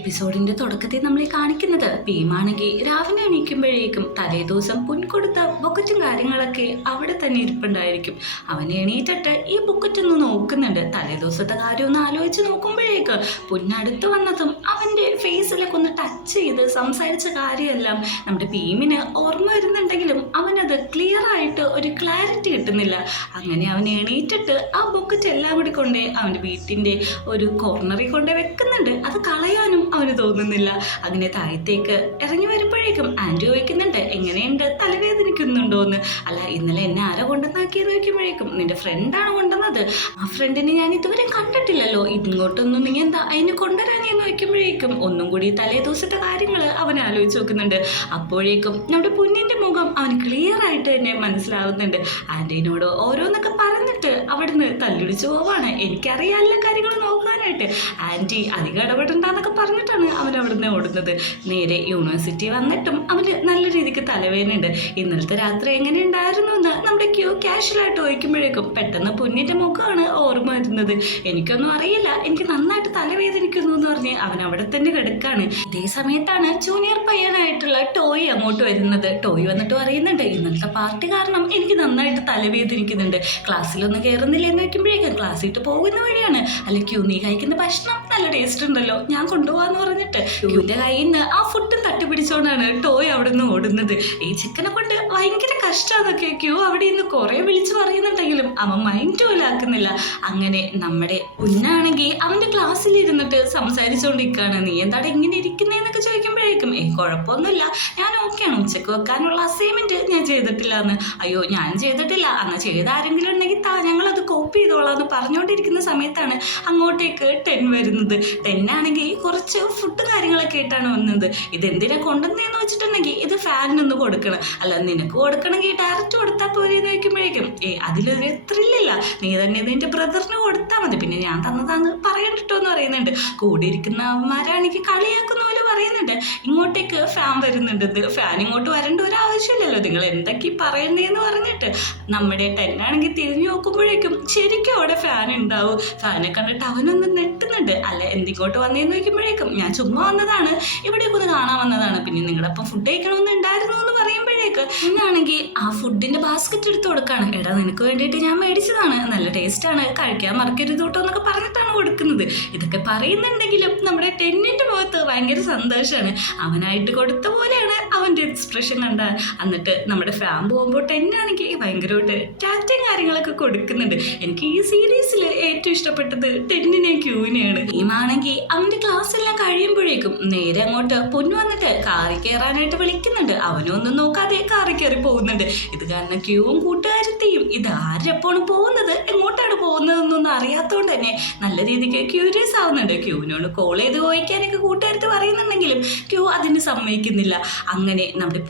എപ്പിസോഡിന്റെ തുടക്കത്തിൽ നമ്മളെ കാണിക്കുന്നത് ഭീമാണെങ്കിൽ രാവിലെ എണീക്കുമ്പോഴേക്കും തലേദിവസം പൊൻകൊടുത്ത ബൊക്കറ്റും കാര്യങ്ങളൊക്കെ അവിടെ തന്നെ ഇരിപ്പുണ്ടായിരിക്കും. അവൻ എണീറ്റിട്ട് ഈ ബൊക്കറ്റ് ഒന്ന് നോക്കുന്നുണ്ട്. തലേദിവസത്തെ കാര്യം ഒന്ന് ആലോചിച്ച് നോക്കുമ്പോഴേക്ക് പൊന്നടുത്ത് വന്നതും അവന്റെ ഫേസിലൊക്കെ ഒന്ന് ടച്ച് ചെയ്ത് സംസാരിച്ച കാര്യമെല്ലാം നമ്മുടെ ഭീമിന് ഓർമ്മ വരുന്നുണ്ടെങ്കിലും അവനത് ക്ലിയർ ആയിട്ട് ഒരു ക്ലാരിറ്റി കിട്ടുന്നില്ല. അങ്ങനെ അവൻ എണീറ്റിട്ട് ആ ബൊക്കറ്റ് എല്ലാം കൂടി കൊണ്ടേ അവന്റെ വീട്ടിന്റെ ഒരു കോർണറിൽ കൊണ്ടേ വെക്കുന്നുണ്ട്. അത് കളയാനും അവന് തോന്നുന്നില്ല. അങ്ങനെ താഴത്തേക്ക് ഇറങ്ങി വരുമ്പോഴേക്കും ആൻറ്റി ചോദിക്കുന്നുണ്ട്, എങ്ങനെയുണ്ട്, തലവേദനിക്കുന്നുണ്ടോ എന്ന്. അല്ല, ഇന്നലെ എന്നെ ആരോ കൊണ്ടുവന്നാക്കിയെന്ന് ചോദിക്കുമ്പോഴേക്കും നിന്റെ ഫ്രണ്ടാണ് കൊണ്ടുവന്നത്. ആ ഫ്രണ്ടിനെ ഞാൻ ഇതുവരെ കണ്ടിട്ടില്ലല്ലോ, ഇങ്ങോട്ടൊന്നും നീ എന്താ അതിന് കൊണ്ടുവരാനെന്ന് ചോദിക്കുമ്പോഴേക്കും ഒന്നും കൂടി തലേ ദിവസത്തെ കാര്യങ്ങൾ അവൻ ആലോചിച്ച് നോക്കുന്നുണ്ട്. അപ്പോഴേക്കും നമ്മുടെ പൊന്നിന്റെ മുഖം അവന് ക്ലിയർ ആയിട്ട് തന്നെ മനസ്സിലാവുന്നുണ്ട്. ആൻറ്റീനോട് ഓരോന്നൊക്കെ പറഞ്ഞിട്ട് അവിടുന്ന് തല്ലുടിച്ച് പോവാണ്. എനിക്കറിയാം എല്ലാ കാര്യങ്ങളും നോക്കാനായിട്ട്. ആൻറ്റി അധികം ഇടപെടണ്ടെന്നൊക്കെ പറഞ്ഞിട്ടാണ് അവൻ അവിടുന്ന് ഓടുന്നത്. നേരെ യൂണിവേഴ്സിറ്റി വന്നിട്ടും അവന് നല്ല രീതിക്ക് തലവേദനയുണ്ട്. ഇന്നലത്തെ രാത്രി എങ്ങനെ ഉണ്ടായിരുന്നു എന്ന് നമ്മുടെ ക്യാഷ്വലായിട്ട് ചോദിക്കുമ്പോഴേക്കും പെട്ടെന്ന് പൊന്നിന്റെ മുഖമാണ് ഓർമ്മ വരുന്നത്. എനിക്കൊന്നും അറിയില്ല, എനിക്ക് നന്നായിട്ട് തലവേദനിക്കുന്നു എന്ന് പറഞ്ഞ് അവൻ അവിടെ തന്നെ കിടക്കാണ്. ഇതേ സമയത്താണ് ജൂനിയർ പയ്യനായിട്ടുള്ള ടോയ് അങ്ങോട്ട് വരുന്നത്. ടോയ് വന്നിട്ട് പറയുന്നുണ്ട്, ഇന്നലത്തെ പാർട്ടി കാരണം എനിക്ക് നന്നായിട്ട് തലവേദനിക്കുന്നുണ്ട്, ക്ലാസ്സിലൊന്നും കയറുന്നില്ല എന്ന് വെക്കുമ്പോഴേക്കും ക്ലാസ്സിട്ട് പോകുന്ന വഴിയാണ്. അല്ല ക്യൂ, നീ കഴിക്കുന്ന ഭക്ഷണം നല്ല ടേസ്റ്റ് ഉണ്ടല്ലോ, ഞാൻ കൊണ്ടുപോകാന്ന് പറഞ്ഞിട്ട് ക്യൂവിന്റെ കയ്യിൽ നിന്ന് ആ ഫുഡും തട്ടിപ്പിടിച്ചോണ്ടാണ് ടോയ് അവിടെ നിന്ന് ഓടുന്നത്. ഈ ചിക്കനെ കൊണ്ട് ഭയങ്കര കഷ്ടമാന്നൊക്കെ ക്യൂ അവിടെ നിന്ന് കുറെ വിളിച്ചു പറയുന്നുണ്ടെങ്കിലും അവൻ മൈൻഡ് പോലും ആക്കുന്നില്ല. അങ്ങനെ നമ്മുടെ ഉന്നാണെങ്കിൽ അവന്റെ ക്ലാസ്സിൽ ഇരുന്നിട്ട് സംസാരിച്ചുകൊണ്ടിരിക്കുകയാണ്. നീ എന്താണ് ഇങ്ങനെ ഇരിക്കുന്നതെന്നൊക്കെ ചോദിക്കുമ്പോഴേക്കും കുഴപ്പമൊന്നുമില്ല, ഞാൻ ഓക്കെയാണ്, ഉച്ചക്ക് വെക്കാനുള്ള അസൈൻമെന്റ് ഞാൻ ചെയ്തിട്ടില്ല എന്ന്. അയ്യോ, ഞാൻ ചെയ്തിട്ടില്ല, അന്ന് ചെയ്ത ആരെങ്കിലും ഉണ്ടെങ്കിൽ ഞങ്ങളത് കോപ്പി ചെയ്തോളാം എന്ന് പറഞ്ഞുകൊണ്ടിരിക്കുന്ന സമയത്താണ് അങ്ങോട്ടേക്ക് 10 വരുന്നത്. 10 ആണെങ്കിൽ കുറച്ച് ഫുഡ് കാര്യങ്ങളൊക്കെ ആയിട്ടാണ് വന്നത്. ഇതെന്തിനാ കൊണ്ടുവന്നതെന്ന് വെച്ചിട്ടുണ്ടെങ്കിൽ ഇത് ഫാനിനൊന്ന് കൊടുക്കണം. അല്ല, നിനക്ക് കൊടുക്കണമെങ്കിൽ ഡയറക്റ്റ് കൊടുത്താൽ പോരെന്ന് ചോദിക്കുമ്പോഴേക്കും അതിലൊരു ത്രില്ലില്ല, നീ തന്നെ നിന്റെ ബ്രദറിന് കൊടുത്താൽ മതി, പിന്നെ ഞാൻ തന്നതാന്ന് പറയണ്ടിട്ടോ എന്ന് പറയുന്നുണ്ട്. കൂടെ ഇരിക്കുന്നവന്മാരാണെങ്കിൽ കളിയാക്കുന്ന പോലെ പറയുന്നുണ്ട്. ഇങ്ങോട്ടേക്ക് ഫാൻ വരുന്നുണ്ട്, ഫാൻ ഇങ്ങോട്ട് വരേണ്ട ഒരു ആവശ്യമില്ലല്ലോ, നിങ്ങൾ എന്തൊക്കെ പറയണ്ടേന്ന് പറഞ്ഞിട്ട് നമ്മുടെ 10 ആണെങ്കിൽ തിരിഞ്ഞു നോക്കുമ്പോഴേക്കും ശരിക്കും അവിടെ ഫാൻ ഉണ്ടാവും. ഫാനെ കണ്ടിട്ട് അവനൊന്ന് നെട്ടുന്നുണ്ട്. അല്ല, എന്തിങ്ങോട്ട് വന്നേന്ന് ചോദിക്കുമ്പോഴേക്കും ഞാൻ ചുമ്മാ വന്നതാണ്, ഇവിടേക്ക് ഒന്ന് കാണാൻ വന്നതാണ്, പിന്നെ നിങ്ങളുടെ അപ്പം ഫുഡ് കഴിക്കണമെന്ന് ഉണ്ടായിരുന്നു എന്ന് പറയുമ്പോഴേക്ക് ഇന്നാണെങ്കിൽ ആ ഫുഡിന്റെ ബാസ്ക്കറ്റ് എടുത്ത് കൊടുക്കാണ്. എടാ, നിനക്ക് വേണ്ടിയിട്ട് ഞാൻ മേടിച്ചതാണ്, നല്ല ടേസ്റ്റാണ്, കഴിക്കാൻ മറക്കരുത് കേട്ടോ എന്നൊക്കെ പറഞ്ഞിട്ടാണ് കൊടുക്കുന്നത്. ഇതൊക്കെ പറയുന്നുണ്ടെങ്കിലും നമ്മുടെ 10ന്റെ മുഖത്ത് ഭയങ്കര സന്തോഷമാണ്. അവനായിട്ട് കൊടുത്ത പോലെയാണ് അവന്റെ എക്സ്പ്രഷൻ കണ്ട. എന്നിട്ട് നമ്മുടെ ഫാൻ പോകുമ്പോൾ 10 ആണെങ്കിൽ ഭയങ്കരമായിട്ട് ടാറ്റയും കാര്യങ്ങളൊക്കെ കൊടുക്കുന്നുണ്ട്. എനിക്ക് ഈ സീരീസിൽ ഏറ്റവും ഇഷ്ടപ്പെട്ടത് 10നെയും ക്യൂവിനെയാണ്. ഈമാണെങ്കിൽ അവന്റെ ക്ലാസ് എല്ലാം കഴിയുമ്പോഴേക്കും നേരെ അങ്ങോട്ട് പൊന്നു വന്നിട്ട് കാറിൽ കയറാനായിട്ട് വിളിക്കുന്നുണ്ട്. അവനും ഒന്നും നോക്കാതെ കാറിൽ കയറി പോകുന്നുണ്ട്. ഇത് കാരണം ക്യൂവും കൂട്ടുകാരത്തെയും ഇത് ആരെപ്പോണ് പോകുന്നത്, എങ്ങോട്ടാണ് പോകുന്നതെന്നൊന്നും അറിയാത്തതുകൊണ്ട് തന്നെ നല്ല രീതിക്ക് ക്യൂരിയസ് ആവുന്നുണ്ട്. ക്യൂവിനോട് കോൾ ചെയ്ത് ചോദിക്കാനൊക്കെ കൂട്ടുകാരത്ത് പറയുന്നുണ്ടെങ്കിലും ക്യൂ അതിന് സമ്മതിക്കുന്നില്ല. അങ്ങനെ നമ്മുടെ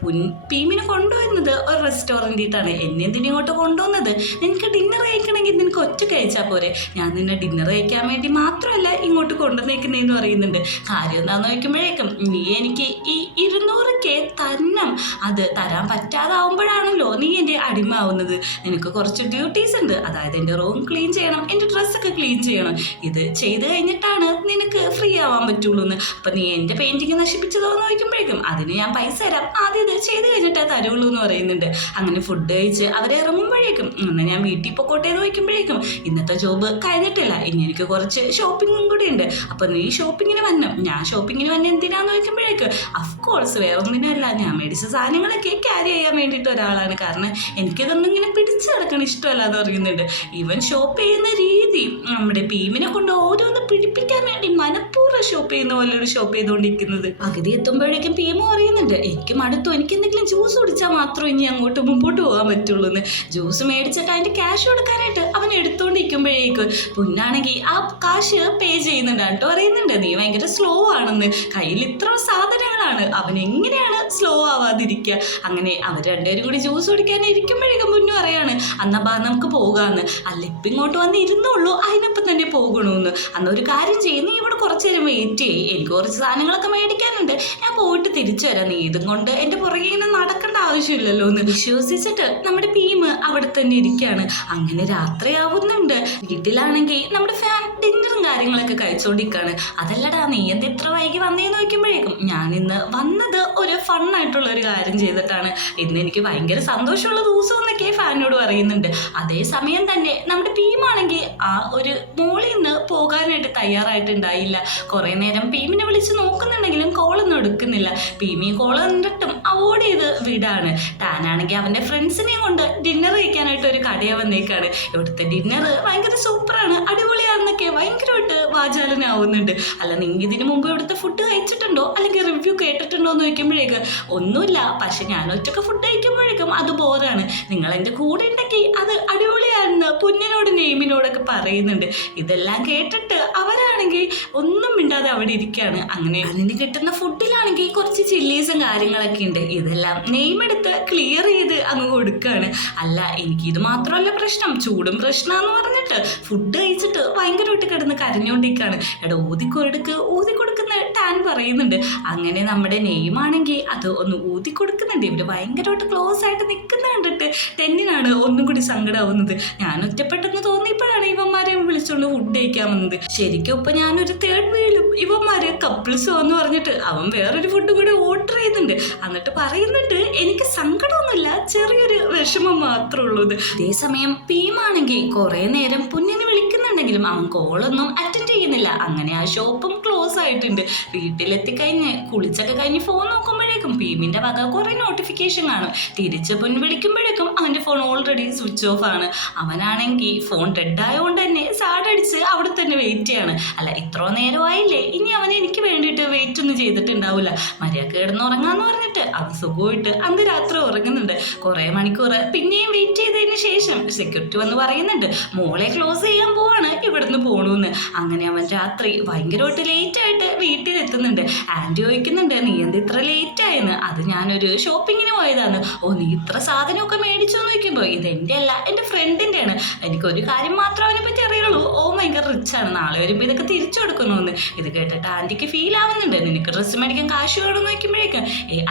ഭീമിനെ കൊണ്ടുവരുന്നത് ഒരു റെസ്റ്റോറൻറ്റിട്ടാണ്. എന്നെ എന്തിനിങ്ങോട്ട് കൊണ്ടുവന്നത്, നിനക്ക് ഡിന്നർ കഴിക്കണമെങ്കിൽ നിനക്ക് ഒറ്റ കഴിച്ചാൽ പോരെ, ഞാൻ നിന്നെ ഡിന്നർ കഴിക്കാൻ വേണ്ടി മാത്രമല്ല ഇങ്ങോട്ട് കൊണ്ടുവന്നേക്കുന്നതെന്ന് പറയുന്നുണ്ട്. കാര്യം എന്താണെന്ന് ചോദിക്കുമ്പോഴേക്കും നീ എനിക്ക് ഈ 200K തന്നം അത് തരാൻ പറ്റാതാവുമ്പോഴാണല്ലോ നീ എൻ്റെ അടിമ ആവുന്നത്. നിനക്ക് കുറച്ച് ഡ്യൂട്ടീസ് ഉണ്ട്, അതായത് എൻ്റെ റൂം ക്ലീൻ ചെയ്യണം, എൻ്റെ ഡ്രസ്സൊക്കെ ക്ലീൻ ചെയ്യണം, ഇത് ചെയ്ത് കഴിഞ്ഞിട്ടാണ് നിനക്ക് ഫ്രീ ആവാൻ പറ്റുള്ളൂ എന്ന്. അപ്പം നീ എൻ്റെ പെയിൻറ്റിങ് നശിപ്പിച്ചതോ എന്ന് ചോദിക്കുമ്പോഴേക്കും അതിന് ഞാൻ പൈസ തരാം, ആദ്യം ഇത് ചെയ്ത് കഴിഞ്ഞിട്ടേ തരുള്ളൂ എന്ന് പറയുന്നുണ്ട്. അങ്ങനെ ഫുഡ് കഴിച്ച് അവരെ ഇറങ്ങുമ്പോഴേക്കും എന്നാൽ ഞാൻ വീട്ടിൽ പൊക്കോട്ടെ എന്ന് ചോദിക്കുമ്പോഴേക്കും ഇന്നത്തെ ജോബ് കഴിഞ്ഞിട്ടില്ല, ഇനി എനിക്ക് കുറച്ച് ഷോപ്പിങ്ങും കൂടി ഉണ്ട്, അപ്പം നീ ഷോപ്പിങ്ങിന് വരണം. ഞാൻ ഷോപ്പിങ്ങിന് വന്ന എന്തിനാന്ന് ചോദിക്കുമ്പോഴേക്ക് അഫ്കോഴ്സ് വേറെ ഒന്നിനല്ല, ഞാൻ മേടിച്ച സാധനങ്ങളൊക്കെ ക്യാരി ചെയ്യാൻ വേണ്ടിയിട്ട് ഒരാളാണ്, കാരണം എനിക്കിതൊന്നും ഇങ്ങനെ പിടിച്ചു കിടക്കാൻ ഇഷ്ടമല്ല എന്ന് പറയുന്നുണ്ട്. ഇവൻ ഷോപ്പ് ചെയ്യുന്ന രീതി നമ്മുടെ ഭീമിനെ കൊണ്ട് ഓരോന്ന് പിടിപ്പിക്കാൻ വേണ്ടി മനഃപൂർവ്വം ഷോപ്പ് ചെയ്യുന്ന പോലെ ഒരു ഷോപ്പ് ചെയ്തുകൊണ്ടിരിക്കുന്നത്. പകുതി എത്തുമ്പോഴേക്കും ഭീമ പറയുന്നുണ്ട്, എനിക്ക് മടുത്തു, എനിക്ക് എന്തെങ്കിലും ജ്യൂസ് കുടിച്ചാൽ മാത്രം ഇനി അങ്ങോട്ട് മുമ്പോട്ട് പോകാൻ പറ്റുള്ളൂ എന്ന്. ജ്യൂസ് മേടിച്ചിട്ട് അതിൻ്റെ ക്യാഷ് കൊടുക്കാനായിട്ട് അവൻ എടുത്തുകൊണ്ടിരിക്കുമ്പോഴേക്കും പൊന്നാണെങ്കിൽ ആ കാശ് പേ ചെയ്യുന്നുണ്ട്. കേട്ടോ പറയുന്നുണ്ട്, നീ ഭയങ്കര സ്ലോ ആണെന്ന്, കയ്യിൽ ഇത്ര സാധനങ്ങൾ ആളാണ്, അവൻ എങ്ങനെയാണ് സ്ലോ ആവാതിരിക്കുക. അങ്ങനെ അവർ രണ്ടുപേരും കൂടി ജ്യൂസ് കുടിക്കാൻ ഇരിക്കുമ്പോഴേക്കും മുന്നു പറയാണ് അന്നപ്പാ നമുക്ക് പോകാമെന്ന്. അല്ല ഇപ്പം ഇങ്ങോട്ട് വന്ന് ഇരുന്നുള്ളൂ, അതിനൊപ്പം തന്നെ പോകണമെന്ന്. അന്നൊരു കാര്യം ചെയ്യും, നീ ഇവിടെ കുറച്ച് നേരം വെയിറ്റ് ചെയ്യും, എനിക്ക് കുറച്ച് സാധനങ്ങളൊക്കെ മേടിക്കാനുണ്ട്, ഞാൻ പോയിട്ട് തിരിച്ചു വരാം, നീ ഇതും കൊണ്ട് എൻ്റെ പുറകെ ഇങ്ങനെ നടക്കേണ്ട ആവശ്യമില്ലല്ലോ എന്ന് വിശ്വസിച്ചിട്ട് നമ്മുടെ ഭീം അവിടെ തന്നെ ഇരിക്കുകയാണ്. അങ്ങനെ രാത്രിയാവുന്നുണ്ട്. വീട്ടിലാണെങ്കിൽ നമ്മുടെ ഫാൻ ഡിന്നറും കാര്യങ്ങളൊക്കെ കഴിച്ചോണ്ടിരിക്കുകയാണ്. അതല്ലടാ നീ എന്ത് ഇത്ര വൈകി വന്നേന്ന് നോക്കുമ്പോഴേക്കും ഞാൻ ഇന്ന് വന്നത് ഒരു ഫണ്ണായിട്ടുള്ള ഒരു കാര്യം ചെയ്തിട്ടാണ്, ഇന്ന് എനിക്ക് ഭയങ്കര സന്തോഷമുള്ള ദിവസം എന്നൊക്കെ ഫാനോട് പറയുന്നുണ്ട്. അതേസമയം തന്നെ നമ്മുടെ ഭീമാണെങ്കിൽ ആ ഒരു മോളിൽ നിന്ന് പോകാനായിട്ട് തയ്യാറായിട്ടുണ്ടായില്ല. കുറേ നേരം ഭീമിനെ വിളിച്ച് നോക്കുന്നുണ്ടെങ്കിലും കോളൊന്നും എടുക്കുന്നില്ല. ഭീമി കോൾ കണ്ടിട്ടും അവോയ്ഡ് ചെയ്ത് വിടാണ്. ടാനാണെങ്കിൽ അവൻ്റെ ഫ്രണ്ട്സിനെയും കൊണ്ട് ഡിന്നർ കഴിക്കാനായിട്ട് ഒരു കടയെ വന്നേക്കാണ്. ഇവിടുത്തെ ഡിന്നർ ഭയങ്കര സൂപ്പറാണ്, അടിപൊളിയാണെന്നൊക്കെ ഭയങ്കരമായിട്ട് വാചാലനാവുന്നുണ്ട്. അല്ല നിങ്ങൾ ഇതിനു മുമ്പ് ഇവിടുത്തെ ഫുഡ് കഴിച്ചിട്ടുണ്ടോ അല്ലെങ്കിൽ റിവ്യൂ കേട്ടിട്ടുണ്ടോ എന്ന് ചോദിക്കുമ്പോഴേക്ക് ഒന്നുമില്ല, പക്ഷെ ഞാൻ ഒറ്റക്ക് ഫുഡ് കഴിക്കുമ്പോഴേക്കും അത് ബോറാണ്, നിങ്ങൾ എൻ്റെ കൂടെ ഉണ്ടെങ്കിൽ അത് അടിപൊളിയാണെന്ന് പുന്നിനോട് നെയ്മിനോടൊക്കെ പറയുന്നുണ്ട്. ഇതെല്ലാം കേട്ടിട്ട് അവരാണെങ്കിൽ ഒന്നും മിണ്ടാതെ അവിടെ ഇരിക്കുകയാണ്. അങ്ങനെ അതിന് കിട്ടുന്ന ഫുഡിലാണെങ്കിൽ കുറച്ച് ചില്ലീസും കാര്യങ്ങളൊക്കെ ഉണ്ട്. ഇതെല്ലാം നെയ്മെടുത്ത് ക്ലിയർ ചെയ്ത് അങ്ങ് കൊടുക്കുകയാണ്. അല്ല എനിക്കിത് മാത്രമല്ല പ്രശ്നം, ചൂടും പ്രശ്നമാണെന്ന് പറഞ്ഞിട്ട് ഫുഡ് കഴിച്ചിട്ട് ഭയങ്കരമായിട്ട് കിടന്ന് കരഞ്ഞുകൊണ്ടിരിക്കുകയാണ്. എടാ ഊതി കൊടുക്കുന്ന ടാൻ പറയുന്നുണ്ട്. അങ്ങനെ നമ്മുടെ നെയ്മാണെങ്കിൽ അത് ഒന്ന് ഊതി കൊടുക്കുന്നുണ്ട്. ഇവര് ഭയങ്കരമായിട്ട് ക്ലോസ് ആയിട്ട് നിൽക്കുന്ന കണ്ടിട്ട് ടെന്നിനാണ് ഒന്നും കൂടി സങ്കടമാവുന്നത്. ഞാൻ ഒറ്റപ്പെട്ടെന്ന് തോന്നിയപ്പോഴാണ് ഇവന്മാരെ വിളിച്ചുകൊണ്ട് ഫുഡ് കഴിക്കാൻ വന്നത്. ശരിക്കും ഇപ്പൊ ഞാനൊരു തേർഡ് വീലും ഇവന്മാര് കപ്പിൾസോ എന്ന് പറഞ്ഞിട്ട് അവൻ വേറൊരു ഫുഡ് കൂടി ഓർഡർ ചെയ്യുന്നുണ്ട്. എന്നിട്ട് പറയുന്നുണ്ട് എനിക്ക് സങ്കടമൊന്നുമില്ല, ചെറിയൊരു വിഷമം മാത്രമേ ഉള്ളൂ. അതേസമയം ഭീമാണെങ്കിൽ കുറെ നേരം പുന്നിനെ വിളിക്കുന്നുണ്ടെങ്കിലും അവൻ കോളൊന്നും അറ്റൻഡ് ചെയ്യുന്നില്ല. അങ്ങനെ ആ ഷോപ്പും ക്ലോസ് ആയിട്ടുണ്ട്. വീട്ടിലെത്തിക്കഴിഞ്ഞ് കുളിച്ചൊക്കെ കഴിഞ്ഞ് ഫോൺ നോക്കുമ്പോഴേക്കും ഭീമിന്റെ വക കുറെ നോട്ടിഫിക്കേഷൻ കാണും. തിരിച്ച് പുൻ വിളിക്കുമ്പോഴേക്കും അവന്റെ ഫോൺ ഓൾറെഡി സ്വിച്ച് ഓഫ് ആണ്. അവനാണെങ്കിൽ ഫോൺ ഡെഡ് ആയതുകൊണ്ട് തന്നെ സാഡടിച്ച് അവിടെ തന്നെ വെയിറ്റ് ചെയ്യാണ്. അല്ല ഇത്ര നേരമായില്ലേ, ഇനി അവൻ എനിക്ക് വേണ്ടിയിട്ട് വെയിറ്റ് ഒന്നും ചെയ്തിട്ടുണ്ടാവില്ല, മര്യാദ കിടന്നുറങ്ങാന്ന് പറഞ്ഞിട്ട് അവൻ സുഖമായിട്ട് അന്ന് രാത്രി ഉറങ്ങുന്നുണ്ട്. കുറെ മണിക്കൂർ പിന്നെയും വെയിറ്റ് ചെയ്തതിന് ശേഷം സെക്യൂരിറ്റി വന്ന് പറയുന്നുണ്ട് മോളെ ക്ലോസ് ചെയ്യാൻ പോവാണ്, ഇവിടുന്ന് പോണൂന്ന്. അങ്ങനെ അവൻ രാത്രി ഭയങ്കരമായിട്ട് ലേറ്റ് ആയിട്ട് വീട്ടിലെത്തുന്നുണ്ട്. ആൻറ്റി ചോദിക്കുന്നുണ്ട് നീ എന്ത് ഇത്ര ലേറ്റ് ആയെന്ന്. അത് ഞാനൊരു ഷോപ്പിങ്ങിന് പോയതാണ്. ഓ നീ ഇത്ര സാധനമൊക്കെ മേടിച്ചോ എന്ന് ചോദിക്കുമ്പോൾ ഇതെൻ്റെ അല്ല, എൻ്റെ ഫ്രണ്ടിൻ്റെ ആണ്, എനിക്കൊരു കാര്യം മാത്രം അവനെ പറ്റി അറിയുള്ളൂ, ഓ ഭയങ്കര റിച്ചാണ്, നാളെ വരുമ്പോൾ ഇതൊക്കെ തിരിച്ചു കൊടുക്കണമെന്ന്. ഇത് കേട്ടിട്ട് ആൻറ്റിക്ക് ഫീൽ ആവുന്നുണ്ട്. നിനക്ക് ഡ്രസ്സ് മേടിക്കാൻ കാശ് വേണമെന്ന് നോക്കുമ്പോഴേക്കും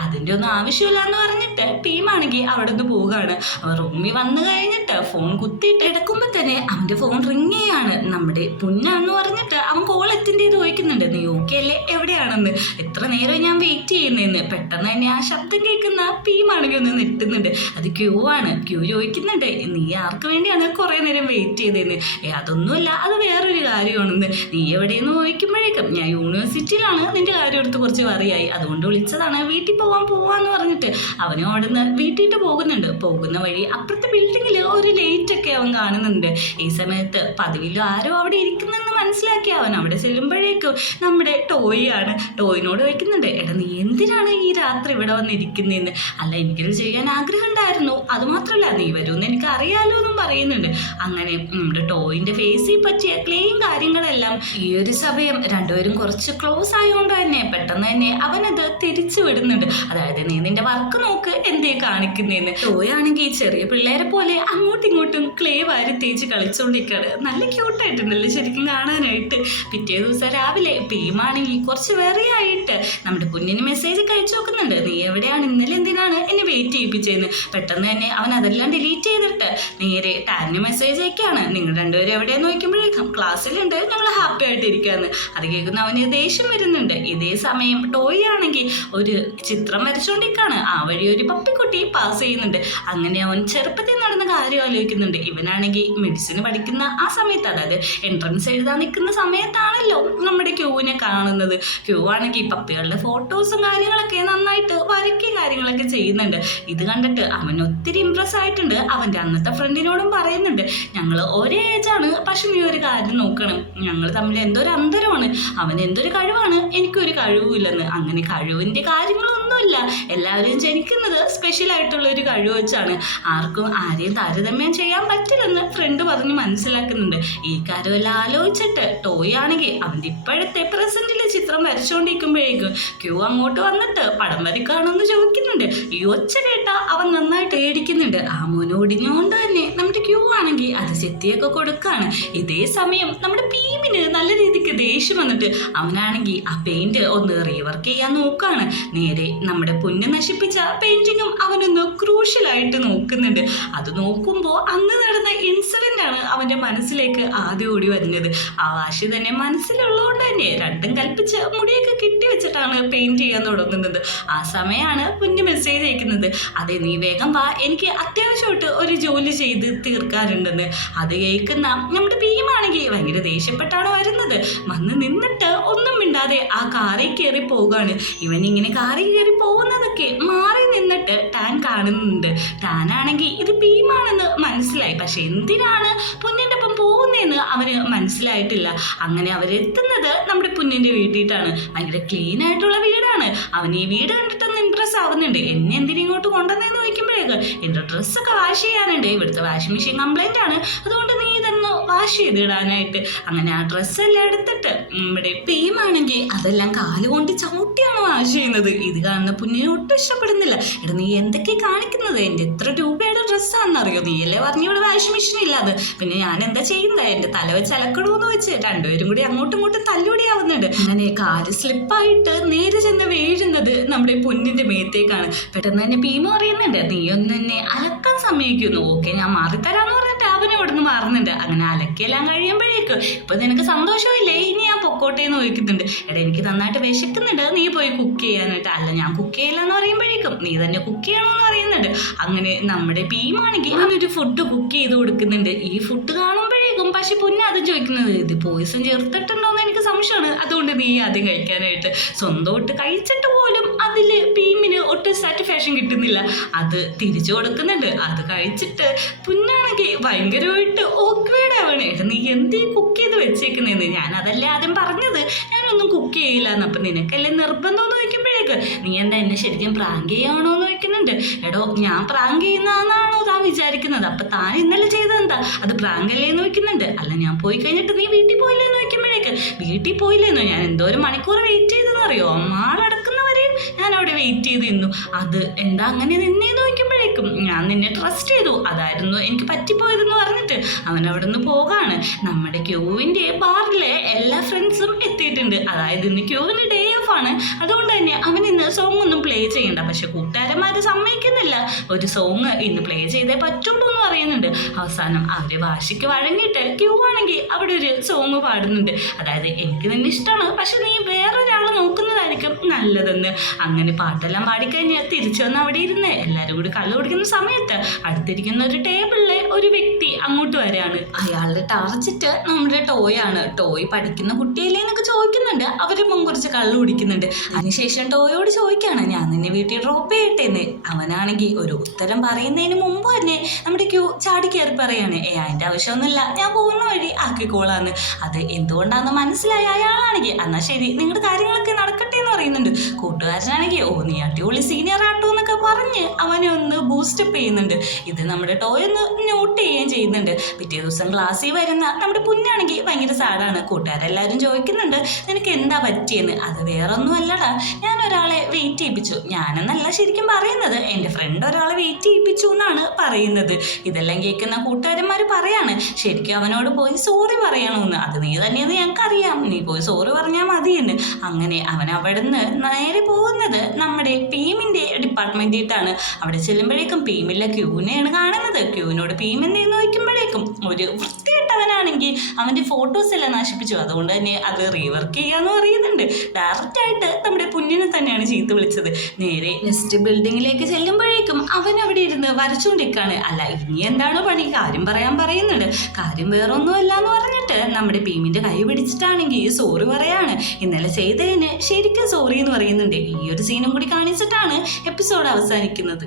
അതിൻ്റെ ഒന്നും ആവശ്യമില്ല എന്ന് പറഞ്ഞിട്ട് ടീമാണെങ്കിൽ അവിടെ നിന്ന് പോവുകയാണ്. അവൻ റൂമിൽ വന്നു കഴിഞ്ഞിട്ട് ഫോൺ കുത്തിയിട്ട് കിടക്കുമ്പോൾ തന്നെ അവൻ്റെ ഫോൺ റിങ് ചെയ്യാണ്. നമ്മുടെ പുന്നാന്ന് പറഞ്ഞിട്ട് അവൻ കോൾ അറ്റൻഡ് ചെയ്ത് ചോദിക്കുന്നുണ്ട് നീ ഓക്കെ അല്ലേ, എവിടെയാണെന്ന്. എത്ര നേരം ഞാൻ വെയിറ്റ് ചെയ്യുന്നതെന്ന്. പെട്ടെന്ന് തന്നെ ആ ശബ്ദം കേൾക്കുന്ന ടീമാണെങ്കിൽ ഒന്ന് നെട്ടുന്നുണ്ട്. അത് ക്യൂ ആണ്. ക്യൂ ചോദിക്കുന്നുണ്ട് നീ ആർക്ക് വേണ്ടിയാണ് കുറേ നേരം വെയിറ്റ് ചെയ്തതെന്ന്. അതൊന്നുമല്ല, അത് വേറൊരു കാര്യമാണെന്ന്. നീ എവിടെയെന്ന് ചോദിക്കുമ്പോഴേക്കും ഞാൻ യൂണിവേഴ്സിറ്റിയിലാണ്, നിന്റെ കാര്യം എടുത്ത് കുറച്ച് വറിയായി, അതുകൊണ്ട് വിളിച്ചതാണ്, വീട്ടിൽ പോവാന്ന് പറഞ്ഞിട്ട് അവനും അവിടെ നിന്ന് വീട്ടിട്ട് പോകുന്നുണ്ട്. പോകുന്ന വഴി അപ്പുറത്തെ ബിൽഡിങ്ങിൽ ഒരു ലൈറ്റ് ഒക്കെ അവൻ കാണുന്നുണ്ട്. ഈ സമയത്ത് പതിവിലും ആരോ അവിടെ ഇരിക്കുന്നെന്ന് മനസ്സിലാക്കി അവൻ അവിടെ ചെല്ലുമ്പോഴേക്കും നമ്മുടെ ടോയാണ്. ടോയിനോട് ചോദിക്കുന്നുണ്ട് എടാ നീ എന്തിനാണ് ഈ രാത്രി ഇവിടെ വന്നിരിക്കുന്നതെന്ന്. അല്ല എനിക്കിത് ചെയ്യാൻ ആഗ്രഹം ഉണ്ടായിരുന്നു, അതുമാത്രമല്ല നീ വരുമെന്ന് എനിക്ക് അറിയാലോ എന്നും പറയുന്നുണ്ട്. അങ്ങനെ നമ്മുടെ ടോയിന്റെ ഫേസിൽ പറ്റിയ ക്ലെയിം കാര്യങ്ങളെല്ലാം ഈ ഒരു സമയം രണ്ടുപേരും കുറച്ച് ക്ലോസ് ആയതുകൊണ്ട് തന്നെ പെട്ടെന്ന് തന്നെ അവനത് തിരിച്ചു വിടുന്നുണ്ട്. അതായത് നീ നിന്റെ വർക്ക് നോക്ക്, എന്തേ കാണിക്കുന്നതെന്ന്. ടോയാണെങ്കിൽ ചെറിയ പിള്ളേരെ പോലെ അങ്ങോട്ടും ഇങ്ങോട്ടും ക്ലേ വാരി തേച്ച് കളിച്ചുകൊണ്ടിരിക്കുകയാണ്. നല്ല ക്യൂട്ടായിട്ടുണ്ടല്ലോ ശരിക്കും കാണാനായിട്ട്. പിറ്റേ ദിവസം രാവിലെ ഭീമാണെങ്കിൽ കുറച്ച് വെറിയായിട്ട് നമ്മുടെ കുഞ്ഞിന് മെസ്സേജ് കഴിച്ചു നോക്കുന്നുണ്ട്. നീ എവിടെയാണ്, ഇന്നലെ എന്തിനാണ് എന്നെ വെയിറ്റ് ചെയ്യിപ്പിച്ചതെന്ന്. പെട്ടെന്ന് തന്നെ അവൻ അതെല്ലാം ഡിലീറ്റ് ചെയ്തിട്ട് നേരെ ടാനിന് മെസ്സേജ് അയക്കുകയാണ്. നിങ്ങൾ രണ്ടുപേരും എവിടെയെന്ന് നോക്കുമ്പോഴേക്കും ക്ലാസ്സിലുണ്ട്, ഞങ്ങൾ ഹാപ്പി ആയിട്ട് ഇരിക്കുകയെന്ന്. അത് കേൾക്കുന്ന അവന് ദേഷ്യം വരുന്നുണ്ട്. ഇതേ സമയം ടോയ് ആണെങ്കിൽ ഒരു ചിത്രം വരച്ചുകൊണ്ടിരിക്കുകയാണ്. ആ വഴി ഒരു പപ്പിക്കുട്ടി പാസ് ചെയ്യുന്നുണ്ട്. അങ്ങനെ അവൻ ചെറുപ്പത്തിൽ നടന്ന കാര്യം ആലോചിക്കുന്നുണ്ട്. ഇവനാണെങ്കിൽ മെഡിസിന് പഠിക്കുന്ന ആ സമയത്ത്, അതായത് എൻട്രൻസ് എഴുതാൻ നിൽക്കുന്ന സമയത്താണല്ലോ നമ്മുടെ ക്യൂവിനെ കാണുന്നത്. ക്യൂ ആണെങ്കിൽ പപ്പികളുടെ ഫോട്ടോസും കാര്യങ്ങളൊക്കെ നന്നായിട്ട് വരയ്ക്കുകയും കാര്യങ്ങളൊക്കെ ചെയ്യുന്നുണ്ട്. ഇത് കണ്ടിട്ട് അവൻ ഒത്തിരി ഇംപ്രസ് ആയിട്ടുണ്ട്. അവൻ്റെ അന്നത്തെ ഫ്രണ്ടിനോടും പറയുന്നുണ്ട് ഞങ്ങൾ ഒരേ ഏജാണ്, പക്ഷെ നീ ഒരു കാര്യം നോക്കണം, ഞങ്ങൾ തമ്മിൽ എന്തൊരു അന്തരമാണ്, അവൻ എന്തൊരു കഴിവാണ്, എനിക്കൊരു കഴിവുമില്ലെന്ന്. അങ്ങനെ കഴിവിൻ്റെ കാര്യങ്ങളൊന്നും അങ്ങനെയൊന്നുമില്ല, എല്ലാവരും ജനിക്കുന്നത് സ്പെഷ്യൽ ആയിട്ടുള്ള ഒരു കഴിവ് വെച്ചാണ്, ആർക്കും ആരെയും താരതമ്യം ചെയ്യാൻ പറ്റില്ലെന്ന് ഫ്രണ്ട് പറഞ്ഞ് മനസ്സിലാക്കുന്നുണ്ട്. ഈ കാര്യമെല്ലാം ആലോചിച്ചിട്ട് ടോയ് ആണെങ്കിൽ അവൻ്റെ ഇപ്പോഴത്തെ പ്രസന്റിലെ ചിത്രം വരച്ചുകൊണ്ടിരിക്കുമ്പോഴേക്കും ക്യൂ അങ്ങോട്ട് വന്നിട്ട് പടം വരയ്ക്കാണെന്ന് ചോദിക്കുന്നുണ്ട്. ഈ ഒച്ച കേട്ട അവൻ നന്നായിട്ട് പേടിക്കുന്നുണ്ട്. ആ മോനെ ഒടിഞ്ഞുകൊണ്ട് തന്നെ നമ്മുടെ ക്യൂ ആണെങ്കിൽ അത് ചെത്തിയൊക്കെ കൊടുക്കാണ്. ഇതേ സമയം നമ്മുടെ ഭീമിന് നല്ല രീതിക്ക് ദേഷ്യം വന്നിട്ട് അവനാണെങ്കിൽ ആ പെയിന്റ് ഒന്ന് റീവർക്ക് ചെയ്യാൻ നോക്കാണ്. നേരെ നമ്മുടെ പൊന്ന് നശിപ്പിച്ച പെയിന്റിങ്ങും അവനൊന്ന് ക്രൂഷ്യലായിട്ട് നോക്കുന്നുണ്ട്. അത് നോക്കുമ്പോൾ അന്ന് നടന്ന ഇൻസിഡന്റ് ആണ് അവന്റെ മനസ്സിലേക്ക് ആദ്യം ഓടി വരുന്നത്. ആ വാശി തന്നെ മനസ്സിലുള്ളതുകൊണ്ട് തന്നെ രണ്ടും കൽപ്പിച്ച് മുടിയൊക്കെ കെട്ടി വെച്ചിട്ടാണ് പെയിന്റ് ചെയ്യാൻ തുടങ്ങുന്നത്. ആ സമയമാണ് കുഞ്ഞ് മെസ്സേജ് അയക്കുന്നത്. അതെ, നീ വേഗം വാ, എനിക്ക് അത്യാവശ്യമായിട്ട് ഒരു ജോലി ചെയ്ത് തീർക്കാറുണ്ടെന്ന്. അത് കേൾക്കുന്ന നമ്മുടെ ഭീമാണെങ്കിൽ ഭയങ്കര ദേഷ്യപ്പെട്ടാണ് വരുന്നത്. വന്ന് നിന്നിട്ട് ഒന്നും മിണ്ടാതെ ആ കാറിൽ കയറി പോവുകയാണ്. ഇവൻ ഇങ്ങനെ കാറിൽ കയറി പോകുന്നതൊക്കെ മാറി നിന്നിട്ട് ടാൻ കാണുന്നുണ്ട്. ടാനാണെങ്കിൽ ഇത് ഭീമാണെന്ന് മനസ്സിലായി, പക്ഷെ എന്തിനാണ് പൊന്നിൻ്റെ ഒപ്പം പോകുന്നതെന്ന് അവന് മനസ്സിലായിട്ടില്ല. അങ്ങനെ അവരെത്തുന്നത് നമ്മുടെ പൊന്നിൻ്റെ വീട്ടിട്ടാണ്. ഭയങ്കര ക്ലീൻ ആയിട്ടുള്ള വീടാണ്. അവൻ ഈ വീട് കണ്ടിട്ടൊന്ന് ഇംപ്രസ് ആവുന്നുണ്ട്. എന്നെ എന്തിനിങ്ങോട്ട് കൊണ്ടുവന്നതെന്ന് ചോദിക്കുമ്പോഴേക്ക് എൻ്റെ ഡ്രസ്സൊക്കെ വാഷ് ചെയ്യാനുണ്ട്, ഇവിടുത്തെ വാഷിംഗ് മെഷീൻ കംപ്ലൈൻ്റ് ആണ്, അതുകൊണ്ട് നീ ഇതൊന്ന് വാഷ് ചെയ്തിടാനായിട്ട്. അങ്ങനെ ആ ഡ്രസ്സെല്ലാം എടുത്തിട്ട് നമ്മുടെ ഭീമാണെങ്കിൽ അതെല്ലാം കാലുകൊണ്ട് ചവിട്ടിയാണ് വാഷ് ചെയ്യുന്നത്. ഇത് കാണുന്ന പൊന്നിനെ ഒട്ടും ഇഷ്ടപ്പെടുന്നില്ല. എടാ, നീ എന്തൊക്കെ കാണിക്കുന്നത്? എൻ്റെ എത്ര രൂപയുടെ ഡ്രസ്സാണെന്നറിയോ? നീയല്ലേ പറഞ്ഞു ഇവിടെ വാഷിംഗ് മെഷീൻ ഇല്ലാതെ, പിന്നെ ഞാൻ എന്താ ചെയ്യുന്നത്? എൻ്റെ തല വെച്ച് അലക്കണമെന്ന് വെച്ച് രണ്ടുപേരും കൂടി അങ്ങോട്ടും ഇങ്ങോട്ടും തല്ലുപടിയാവുന്നുണ്ട്. അങ്ങനെ കാല് സ്ലിപ്പായിട്ട് നേരെ ചെന്ന് വീഴുന്നത് നമ്മുടെ പൊന്നിന്റെ മേത്തേക്കാണ്. പെട്ടെന്ന് തന്നെ ഭീമ അറിയുന്നുണ്ട്, നീ ഒന്ന് എന്നെ അലക്കാൻ സമ്മതിക്കുന്നു. ഓക്കെ, ഞാൻ മാറിത്തരാന്ന് പറഞ്ഞിട്ട് അവനെ ഇവിടെ നിന്ന് മാറുന്നുണ്ട്. അങ്ങനെ അലക്കിയെല്ലാം കഴിയുമ്പോഴേക്കും ഇപ്പൊ നിനക്ക് സന്തോഷമില്ലേ, ഇനി ഞാൻ പൊക്കോട്ടെ എന്ന് ചോദിക്കുന്നുണ്ട്. എടാ, എനിക്ക് നന്നായിട്ട് വിശക്കുന്നുണ്ട്, നീ പോയി കുക്ക് ചെയ്യാനായിട്ട്. അല്ല, ഞാൻ കുക്ക് ചെയ്യില്ല എന്ന് പറയുമ്പോഴേക്കും നീ തന്നെ കുക്ക് ചെയ്യണമെന്ന് പറയുന്നുണ്ട്. അങ്ങനെ നമ്മുടെ ഭീമാണെങ്കിൽ അവനൊരു ഫുഡ് കുക്ക് ചെയ്ത് കൊടുക്കുന്നുണ്ട്. ഈ ഫുഡ് കാണുമ്പോഴേക്കും പക്ഷെ പൊന്നെ അത് ചോദിക്കുന്നത്, ഇത് പോയിസൺ ചേർത്തിട്ടുണ്ടോന്ന് എനിക്ക് സംശയമാണ്, അതുകൊണ്ട് നീ ആദ്യം കഴിക്കാനായിട്ട്. സ്വന്തമായിട്ട് കഴിച്ചിട്ട് പോലും അതിൽ ഭീമിന് ഒട്ടും സാറ്റിസ്ഫാക്ഷൻ കിട്ടുന്നില്ല. അത് തിരിച്ചു കൊടുക്കുന്നുണ്ട്. അത് കഴിച്ചിട്ട് പൊന്നാണെങ്കിൽ ഭയങ്കരമായിട്ട് ഓക്വേർഡ് ആവണേ. നീ എന്തീ കുക്ക് ചെയ്ത് വെച്ചേക്കുന്നതെന്ന്? ഞാൻ അതല്ലേ ആദ്യം പറഞ്ഞത്, ഞാനൊന്നും കുക്ക് ചെയ്യില്ല എന്ന്. അപ്പം നിനക്കല്ലേ നിർബന്ധം എന്ന് ചോദിക്കുമ്പോഴേക്ക് നീ എന്താ എന്നെ ശരിക്കും പ്രാങ്ക് ചെയ്യാണോ എന്ന് ചോദിക്കുന്നുണ്ട്. എടോ, ഞാൻ പ്രാങ്ക് ചെയ്യുന്നതാണോ താൻ വിചാരിക്കുന്നത്? അപ്പം താൻ ഇന്നലെ ചെയ്തതെന്താ? അത് പ്രാങ്ക് അല്ലേ എന്ന് ചോദിക്കുന്നുണ്ട്. അല്ല, ഞാൻ പോയി കഴിഞ്ഞിട്ട് നീ വീട്ടിൽ പോയില്ലെന്ന് ചോദിക്കുമ്പോഴേക്ക് വീട്ടിൽ പോയില്ലെന്നോ? ഞാൻ എന്തോരം മണിക്കൂർ വെയിറ്റ് ചെയ്തെന്ന് അറിയോ? മാളടക്കുന്നവരെയും ഞാൻ അവിടെ വെയിറ്റ് ചെയ്ത് നിന്നു. അത് എന്താ അങ്ങനെ നിന്നേന്ന് ചോദിക്കുമ്പോഴേക്കും ഞാൻ നിന്നെ ട്രസ്റ്റ് ചെയ്തു, അതായിരുന്നു എനിക്ക് പറ്റിപ്പോയതെന്ന് പറഞ്ഞിട്ട് അവൻ അവിടെ നിന്ന് പോകാണ്. നമ്മുടെ ക്യൂവിൻ്റെ ബാറിലെ എല്ലാ ഫ്രണ്ട്സും എത്തിയിട്ടുണ്ട്. അതായത് ഇന്ന് ക്യൂവിൻ്റെ ഡേ ഓഫ് ആണ്, അതുകൊണ്ട് തന്നെ അവൻ ഇന്ന് സോങ് ഒന്നും പ്ലേ ചെയ്യണ്ട. പക്ഷെ കൂട്ടുകാരന്മാര് സമ്മതിക്കുന്നില്ല, ഒരു സോങ് ഇന്ന് പ്ലേ ചെയ്തേ പറ്റുള്ളൂ എന്ന് പറയുന്നുണ്ട്. അവസാനം അവര് വാശിക്ക് വഴങ്ങിയിട്ട് ക്യൂ ആണെങ്കിൽ അവിടെ ഒരു സോങ് പാടുന്നുണ്ട്. അതായത് എനിക്ക് നിന്നെ ഇഷ്ടമാണ്, പക്ഷെ നീ വേറൊരാളെ നോക്കുന്നതായിരിക്കും നല്ലതെന്ന്. അങ്ങനെ പാട്ടെല്ലാം പാടിക്കഴിഞ്ഞ് തിരിച്ചു വന്ന് അവിടെ ഇരുന്ന് എല്ലാവരും കൂടി കള്ളു കുടിക്കുന്ന സമയത്ത് അടുത്തിരിക്കുന്ന ഒരു ടേബിളിലെ ഒരു വ്യക്തി അങ്ങോട്ട് വരികയാണ്. അയാളുടെ ടാർജറ്റ് നമ്മുടെ ടോയാണ്. ടോയ് പഠിക്കുന്ന കുട്ടിയല്ലേ എന്നൊക്കെ ചോദിക്കുന്നുണ്ട്. അവരും കുറച്ച് കള്ളു കുടിക്കുന്നുണ്ട്. അതിനുശേഷം ടോയോട് ചോദിക്കുകയാണ്, ഞാൻ നിന്നെ വീട്ടിൽ ഡ്രോപ്പ് ചെയ്യട്ടെ എന്ന്. അവനാണെങ്കിൽ ഒരു ഉത്തരം പറയുന്നതിന് മുമ്പ് തന്നെ നമ്മുടെ ക്യൂ ചാടി കയറി പറയാണ്, അതിൻ്റെ ആവശ്യമൊന്നുമില്ല, ഞാൻ പോകുന്ന വഴി ആക്കിക്കോളാന്ന്. അത് എന്തുകൊണ്ടാണെന്ന് മനസ്സിലായ അയാളാണെങ്കിൽ എന്നാൽ ശരി, നിങ്ങളുടെ കാര്യങ്ങളൊക്കെ നടക്കട്ടെ എന്ന് പറയുന്നുണ്ട്. കൂട്ടുകാരനാണെങ്കിൽ നീ അടിപൊളി സീനിയർ ആട്ടോ എന്നൊക്കെ പറഞ്ഞ് അവനെ ഒന്ന് ബൂസ്റ്റപ്പ് ചെയ്യുന്നുണ്ട്. ഇത് നമ്മുടെ ടോയ് ഒന്ന് നോട്ട് ചെയ്യുകയും ചെയ്യുന്നുണ്ട്. പിറ്റേ ദിവസം ക്ലാസ്സിൽ വരുന്ന നമ്മുടെ പൊന്നാണെങ്കിൽ ഭയങ്കര സാഡാണ്. കൂട്ടുകാരെല്ലാവരും ചോദിക്കുന്നുണ്ട്, നിനക്ക് എന്താ പറ്റിയെന്ന്. അത് വേറൊന്നും അല്ലടാ, ഞാൻ ഒരാളെ വെയിറ്റ് ചെയ്യിപ്പിച്ചു. ഞാനെന്നല്ല ശരിക്കും പറയുന്നത്, എൻ്റെ ഫ്രണ്ട് ഒരാളെ വെയിറ്റ് ചെയ്യിപ്പിച്ചു എന്നാണ് പറയുന്നത്. ഇതെല്ലാം കേൾക്കുന്ന കൂട്ടുകാരന്മാർ പറയാണ്, ശരിക്കും അവനോട് പോയി സോറി പറയണമെന്ന്. അത് നീ തന്നെയെന്ന് ഞങ്ങൾക്കറിയാം, നീ പോയി സോറി പറഞ്ഞാൽ മതിയെന്ന്. അങ്ങനെ അവൻ അവിടെ നിന്ന് നേരെ പോകുന്നത് നമ്മുടെ പീമിൻ്റെ ഡിപ്പാർട്ട്മെൻറ്റിട്ടാണ്. അവിടെ ചെല്ലുമ്പോഴേക്കും പീമില്ല ക്യൂവിനെയാണ് കാണുന്നത്. ക്യൂവിനോട് പീം എന്തെന്ന് ചോദിക്കുമ്പോഴേക്കും ഒരു വൃത്തികെട്ടവനാണെങ്കിൽ അവൻ്റെ ഫോട്ടോസ് എല്ലാം നശിപ്പിച്ചു, അതുകൊണ്ട് തന്നെ അത് റീവർക്ക് ചെയ്യാന്ന് പറയുന്നുണ്ട്. ഡയറക്റ്റായിട്ട് നമ്മുടെ പൊന്നിനെ തന്നെയാണ് ചീത്ത വിളിച്ചത്. നേരെ നെക്സ്റ്റ് ബിൽഡിങ്ങിലേക്ക് ചെല്ലുമ്പോഴേക്കും അവൻ അവിടെ ഇരുന്ന് വരച്ചുകൊണ്ടിരിക്കുകയാണ്. അല്ല, ഇനി എന്താണ് പണി? കാര്യം പറയാൻ പറയുന്നുണ്ട്. കാര്യം വേറൊന്നും അല്ല എന്ന് പറഞ്ഞിട്ട് നമ്മുടെ പീമിൻ്റെ കൈ പിടിച്ചിട്ടാണെങ്കിൽ സോറി പറയാണ്. ഇന്നലെ ചെയ്തതിന് ശരിക്കും സോറി എന്ന് പറയുന്നുണ്ട്. ഈ ഒരു സീനും കൂടി കാണിച്ചിട്ടാണ് എപ്പിസോഡ് അവസാനിക്കുന്നത്.